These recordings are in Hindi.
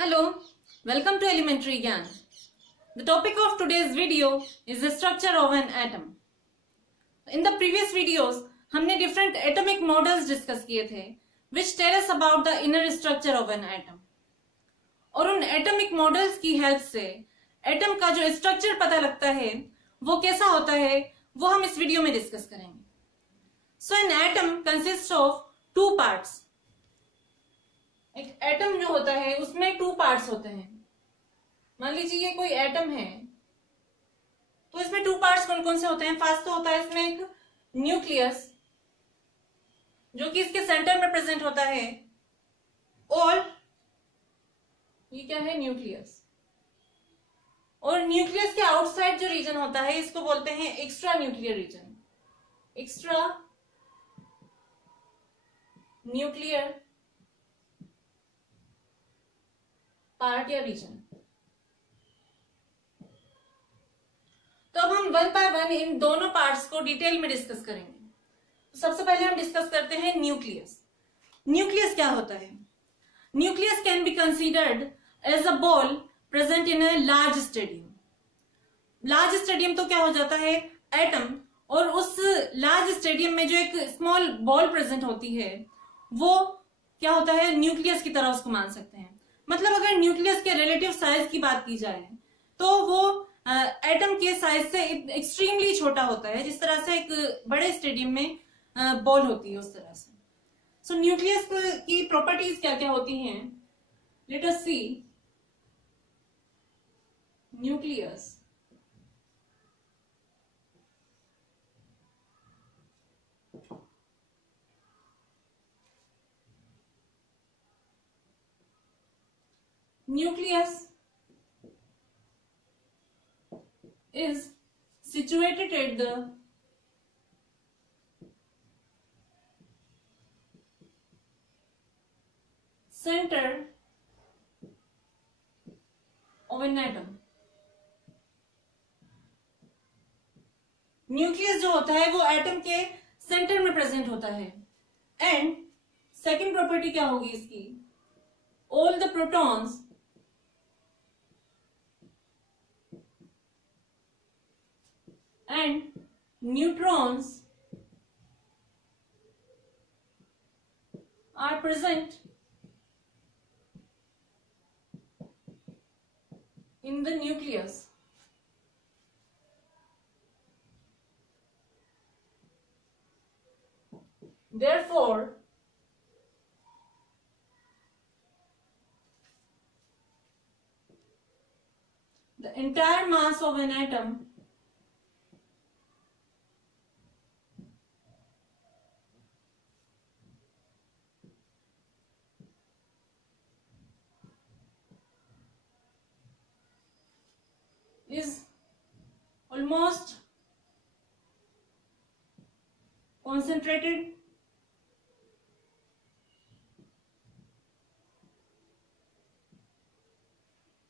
Hello, welcome to Elementary Gyan. The topic of today's video is the structure of an atom. In the previous videos, हमने different atomic models discuss किए थे, which tell us about the inner structure of an atom. और उन atomic models की help से atom का जो structure पता लगता है, वो कैसा होता है, वो हम इस वीडियो में डिस्कस करेंगे. So an atom consists of two parts. एक एटम जो होता है उसमें टू पार्ट्स होते हैं. मान लीजिए ये कोई एटम है तो इसमें टू पार्ट्स कौन कौन से होते हैं. फर्स्ट तो होता है इसमें एक न्यूक्लियस जो कि इसके सेंटर में प्रेजेंट होता है, और ये क्या है, न्यूक्लियस. और न्यूक्लियस के आउटसाइड जो रीजन होता है इसको बोलते हैं extra nuclear reason. Extra nuclear part या रीजन. तो अब हम वन बाय वन इन दोनों पार्ट्स को डिटेल में डिस्कस करेंगे. तो सबसे पहले हम डिस्कस करते हैं न्यूक्लियस. न्यूक्लियस क्या होता है? Nucleus can be considered as a ball present in a large stadium. Large stadium तो क्या हो जाता है, एटम, और उस लार्ज स्टेडियम में जो एक स्मॉल बॉल प्रेजेंट होती है वो क्या होता है, न्यूक्लियस की तरह उसको मान सकते हैं. मतलब अगर न्यूक्लियस के रिलेटिव साइज की बात की जाए तो वो एटम के साइज से एक्सट्रीमली छोटा होता है, जिस तरह से एक बड़े स्टेडियम में बॉल होती है उस तरह से. सो न्यूक्लियस की प्रॉपर्टीज क्या क्या होती हैं, let us see. Nucleus Nucleus is situated at the center of an atom. Nucleus जो होता है वो एटम के सेंटर में प्रेजेंट होता है. एंड सेकेंड प्रॉपर्टी क्या होगी इसकी, all the protons and neutrons are present in the nucleus. Therefore, the entire mass of an atom is almost concentrated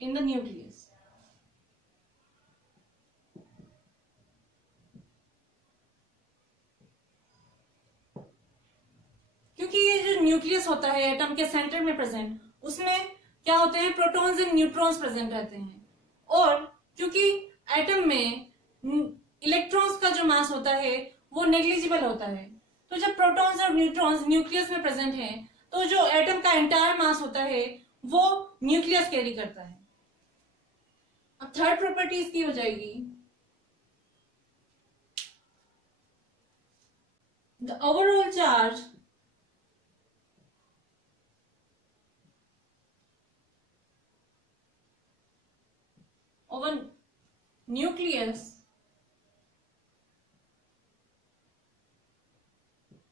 in the nucleus. क्योंकि ये जो न्यूक्लियस होता है एटम के सेंटर में प्रेजेंट, उसमें क्या होते हैं, प्रोटॉन्स एंड न्यूट्रॉन्स प्रेजेंट रहते हैं. और क्योंकि एटम में इलेक्ट्रॉन्स का जो मास होता है वो नेग्लिजिबल होता है, तो जब प्रोटॉन्स और न्यूट्रॉन्स न्यूक्लियस में प्रेजेंट हैं तो जो एटम का एंटायर मास होता है वो न्यूक्लियस कैरी करता है. अब थर्ड प्रॉपर्टी इसकी हो जाएगी, the overall charge of a nucleus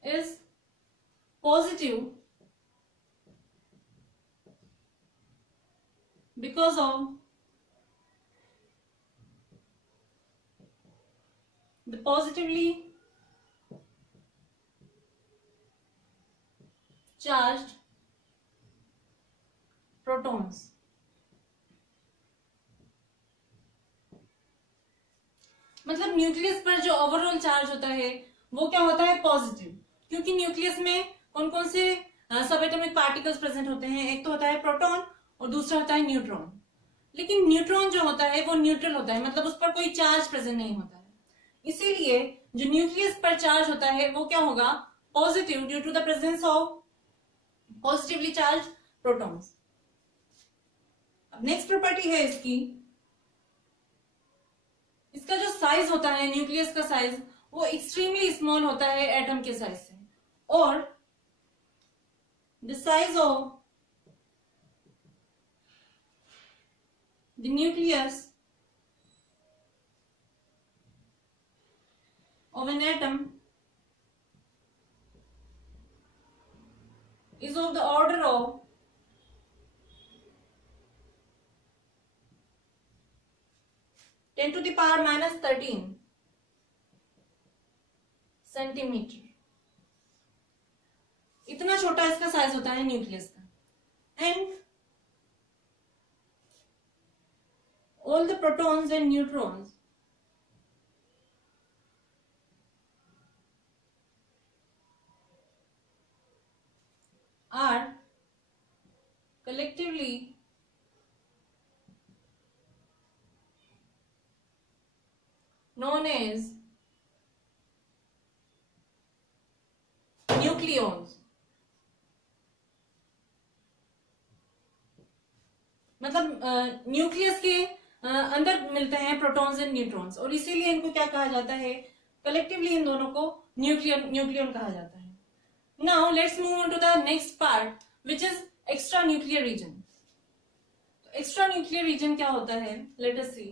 is positive because of the positively charged protons. मतलब न्यूक्लियस पर जो ओवरऑल चार्ज होता है वो क्या होता है, पॉजिटिव, क्योंकि न्यूक्लियस में कौन कौन से सब एटॉमिक पार्टिकल्स प्रेजेंट होते हैं. एक तो होता है प्रोटॉन और दूसरा होता है न्यूट्रॉन। लेकिन न्यूट्रॉन जो होता है वो न्यूट्रल होता है, मतलब उस पर कोई चार्ज प्रेजेंट नहीं होता है। इसीलिए जो न्यूक्लियस पर चार्ज होता है वो क्या होगा, positive, due to the presence of positively charge protons. अब नेक्स्ट प्रॉपर्टी है इसकी, इसका जो साइज होता है न्यूक्लियस का साइज वो एक्सट्रीमली स्मॉल होता है एटम के साइज से, और the size of the nucleus of an atom is of the order of 10 to the power minus 13 centimetre. इतना छोटा इसका साइज होता है न्यूक्लियस का। And all the protons and neutrons are collectively known as nucleons। मतलब न्यूक्लियस के अंदर मिलते हैं प्रोटॉन्स एंड न्यूट्रॉन्स, और इसीलिए इनको क्या कहा जाता है, कलेक्टिवली इन दोनों को न्यूक्लियन कहा जाता है। Now let's move on to the next part, which is extra nuclear region। तो extra nuclear region क्या होता है, let us see।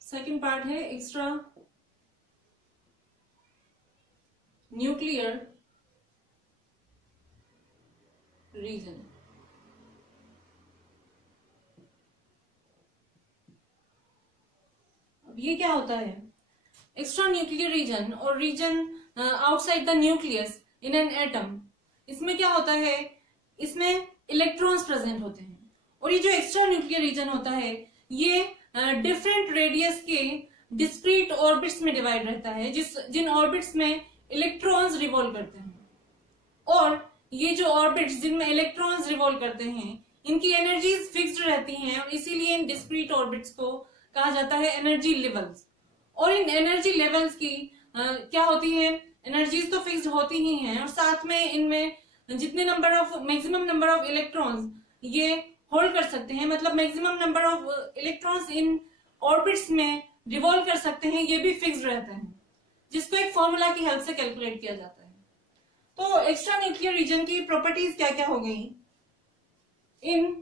Second part है एक्स्ट्रा न्यूक्लियर रीजन। अब ये क्या होता है, एक्स्ट्रा न्यूक्लियर रीजन और region outside the nucleus in an atom, इसमें क्या होता है, इसमें इलेक्ट्रॉन्स प्रेजेंट होते हैं। और ये जो एक्स्ट्रा न्यूक्लियर रीजन होता है ये डिफरेंट रेडियस के डिस्क्रीट ऑर्बिट्स में डिवाइड रहता है, जिन ऑर्बिट्स में इलेक्ट्रॉन्स रिवॉल्व करते हैं। और ये जो ऑर्बिट्स जिनमें इलेक्ट्रॉन्स रिवॉल्व करते हैं इनकी एनर्जीज फिक्स्ड रहती हैं, और इसीलिए इन डिस्क्रीट ऑर्बिट्स को कहा जाता है एनर्जी लेवल्स। और इन एनर्जी लेवल्स की क्या होती है, एनर्जीज तो फिक्स्ड होती ही हैं, और साथ में इनमें जितने मैक्सिमम नंबर ऑफ इलेक्ट्रॉन्स ये होल्ड कर सकते हैं, मतलब maximum number of electrons in orbits में रिवॉल्व कर सकते हैं, ये भी फिक्स्ड रहते हैं, जिसको एक फॉर्मूला की हेल्प से कैलकुलेट किया जाता है। तो एक्स्ट्रा न्यूक्लियर रीजन की प्रॉपर्टीज क्या क्या हो गई, in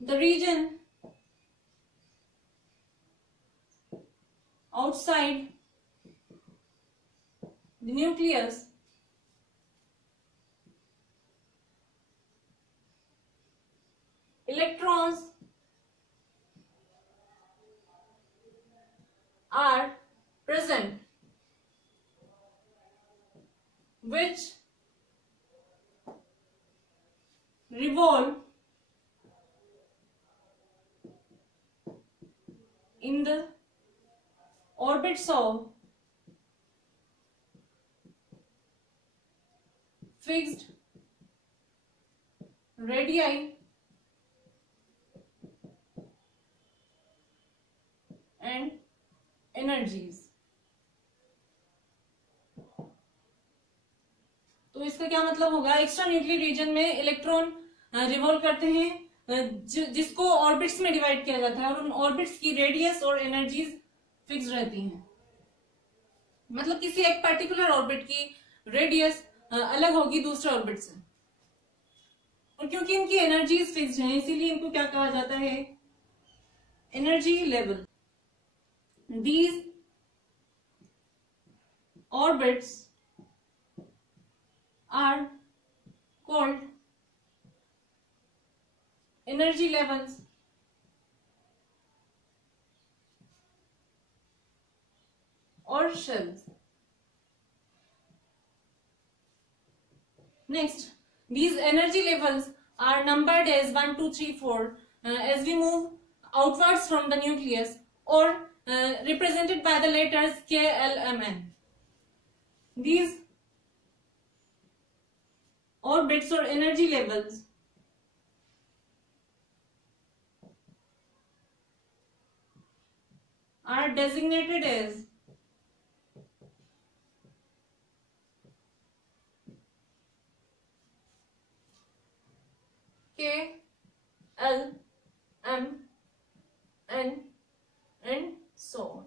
the region outside the nucleus electrons are present which revolve in the orbits of fixed radii and energies। तो इसका क्या मतलब होगा, एक्स्ट्रा न्यूक्लियर रीजन में इलेक्ट्रॉन रिवॉल्व करते हैं जिसको ऑर्बिट्स में डिवाइड किया जाता है, और उन ऑर्बिट्स की रेडियस और एनर्जीज फिक्स रहती हैं। मतलब किसी एक पर्टिकुलर ऑर्बिट की रेडियस अलग होगी दूसरे ऑर्बिट से, और क्योंकि इनकी एनर्जीज फिक्स्ड हैं इसीलिए इनको क्या कहा जाता है, energy level. These orbits are called energy levels or shells. Next, these energy levels are numbered as 1, 2, 3, 4 as we move outwards from the nucleus, or represented by the letters K, L, M, N. These orbits or energy levels are designated as K, L, M, N and so on.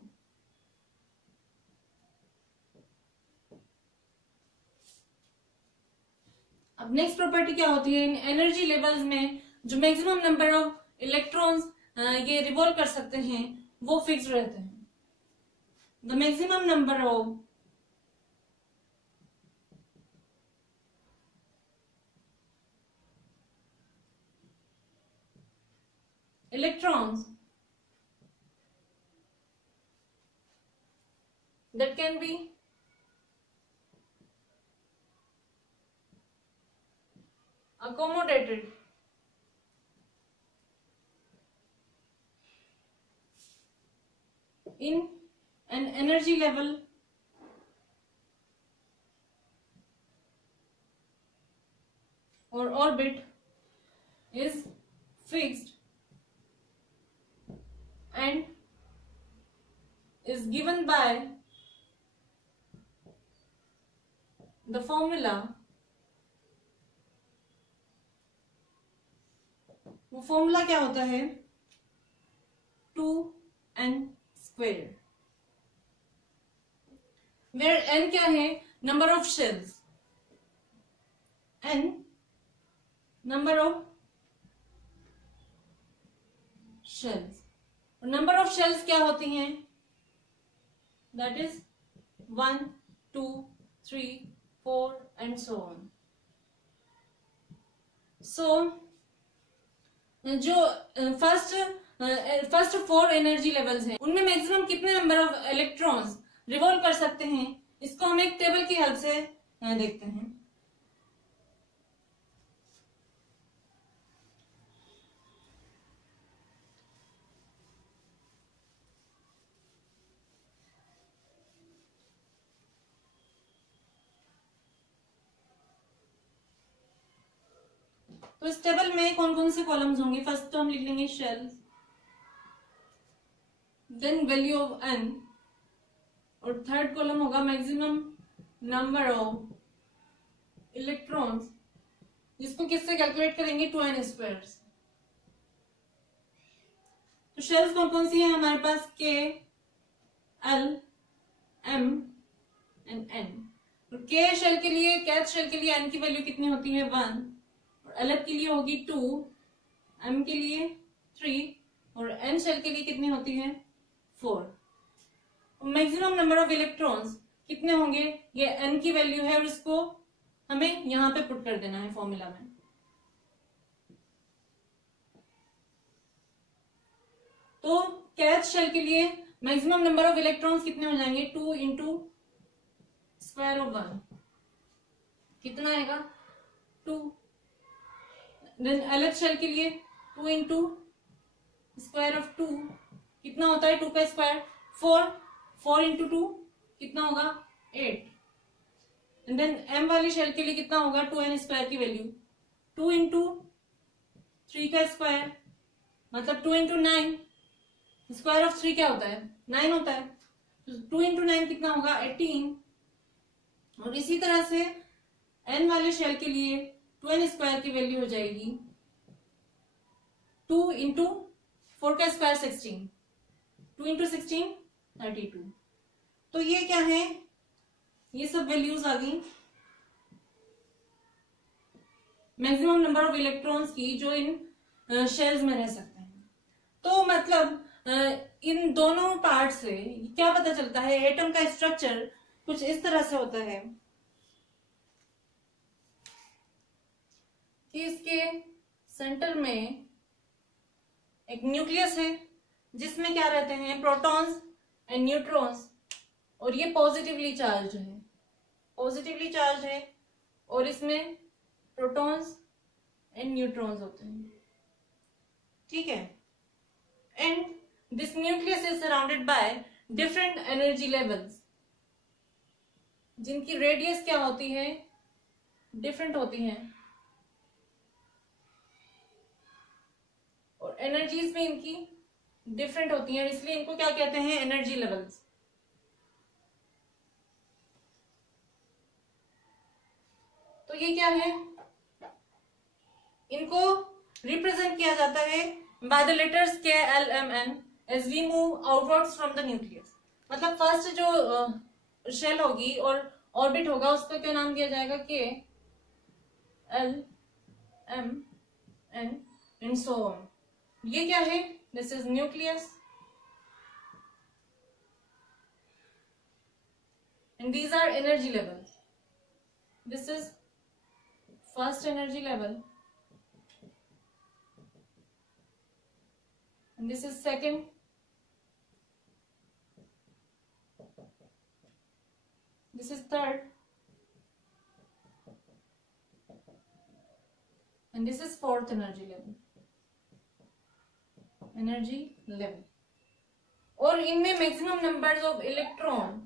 अब नेक्स्ट प्रॉपर्टी क्या होती है, इन एनर्जी लेवल्स में जो मैक्सिमम नंबर ऑफ इलेक्ट्रॉन्स ये रिवॉल्व कर सकते हैं वो फिक्स रहते हैं. The maximum number of electrons that can be accommodated in an energy level or orbit is fixed and is given by the formula. वो फॉर्मूला क्या होता है, 2n², वेयर n क्या है, number of shells, n number of shells. Number of shells क्या होती हैं, that is 1, 2, 3, 4 and so on. So जो फर्स्ट 4 एनर्जी लेवल्स हैं उनमें मैक्सिमम कितने नंबर ऑफ इलेक्ट्रॉन्स रिवॉल्व कर सकते हैं, इसको हम एक टेबल की हेल्प से देखते हैं. तो इस टेबल में कौन कौन से कॉलम्स होंगे, फर्स्ट तो हम लिख लेंगे shells, then value of n, और थर्ड कॉलम होगा मैक्सिमम नंबर ऑफ इलेक्ट्रॉन्स, जिसको किससे कैलकुलेट करेंगे, 2n². तो शेल्स कौन कौन सी है हमारे पास, K, L, M and N. K shell के लिए, कैथ शेल के लिए n की वैल्यू कितनी होती है, 1, L के लिए होगी 2, M के लिए 3 और N शेल के लिए कितनी होती है, 4. मैक्सिमम नंबर ऑफ इलेक्ट्रॉन्स कितने होंगे, ये N की वैल्यू है और इसको हमें यहां पे पुट कर देना है फॉर्मूला में. तो कैथ शेल के लिए मैक्सिमम नंबर ऑफ इलेक्ट्रॉन्स कितने हो जाएंगे, 2 इंटू स्क्वायर ऑफ 1, कितना आएगा, 2. देन LH शेल के लिए 2 इंटू स्क्वायर ऑफ 2, कितना होता है, 2 का स्क्वायर, 4 इंटू 2 कितना होगा, 8. एंड देन M वाली शेल के लिए कितना होगा, 2n² की वैल्यू, 2 इंटू 3 का स्क्वायर मतलब 2 इंटू 9, स्क्वायर ऑफ 3 क्या होता है, 9 होता है. तो 2 इंटू 9 कितना होगा, 18. और इसी तरह से N वाले शेल के लिए 2n² की वैल्यू हो जाएगी 2 इंटू 4 का स्क्वायर 16, 2 इंटू 16 32. तो ये क्या है, ये सब वैल्यूज आ गई मैक्सिमम नंबर ऑफ इलेक्ट्रॉन्स की जो इन शेल्स में रह सकते हैं. तो मतलब इन दोनों पार्ट से क्या पता चलता है, एटम का स्ट्रक्चर कुछ इस तरह से होता है कि इसके सेंटर में एक न्यूक्लियस है जिसमें क्या रहते हैं, प्रोटॉन्स एंड न्यूट्रॉन्स, और ये पॉजिटिवली चार्ज है, पॉजिटिवली चार्ज है, और इसमें प्रोटॉन्स एंड न्यूट्रॉन्स होते हैं, ठीक है। And this nucleus is surrounded by different energy levels, जिनकी रेडियस क्या होती है, डिफरेंट होती हैं, और एनर्जीज में इनकी डिफरेंट होती हैं, इसलिए इनको क्या कहते हैं, एनर्जी लेवल्स। तो ये क्या है, इनको रिप्रेजेंट किया जाता है by the letters K, L, M, N as we move outwards from the nucleus। मतलब फर्स्ट जो शेल होगी और ऑर्बिट होगा उसका क्या नाम दिया जाएगा, K, L, M, N and so on। ये क्या है, this is nucleus and these are energy levels। This is first energy level and this is second, this is third, and this is fourth energy level, energy level। और इनमें मैक्सिमम नंबर्स ऑफ इलेक्ट्रॉन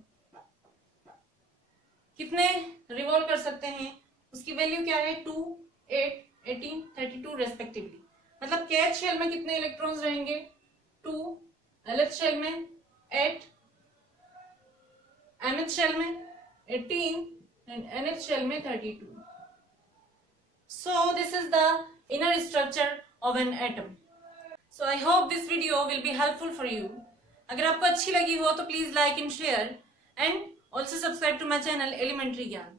कितने रिवॉल्व कर सकते हैं, उसकी वैल्यू क्या है, 2, 8, 18, 32 रेस्पेक्टिवली। मतलब kth शेल में कितने इलेक्ट्रॉन्स रहेंगे, 2, lth शेल में 8, mth शेल में 18 and nth शेल में 32। So this is the inner structure of an atom। So I hope this video will be helpful for you। अगर आपको अच्छी लगी हो तो please like and share and also subscribe to my channel Elementary Gyan।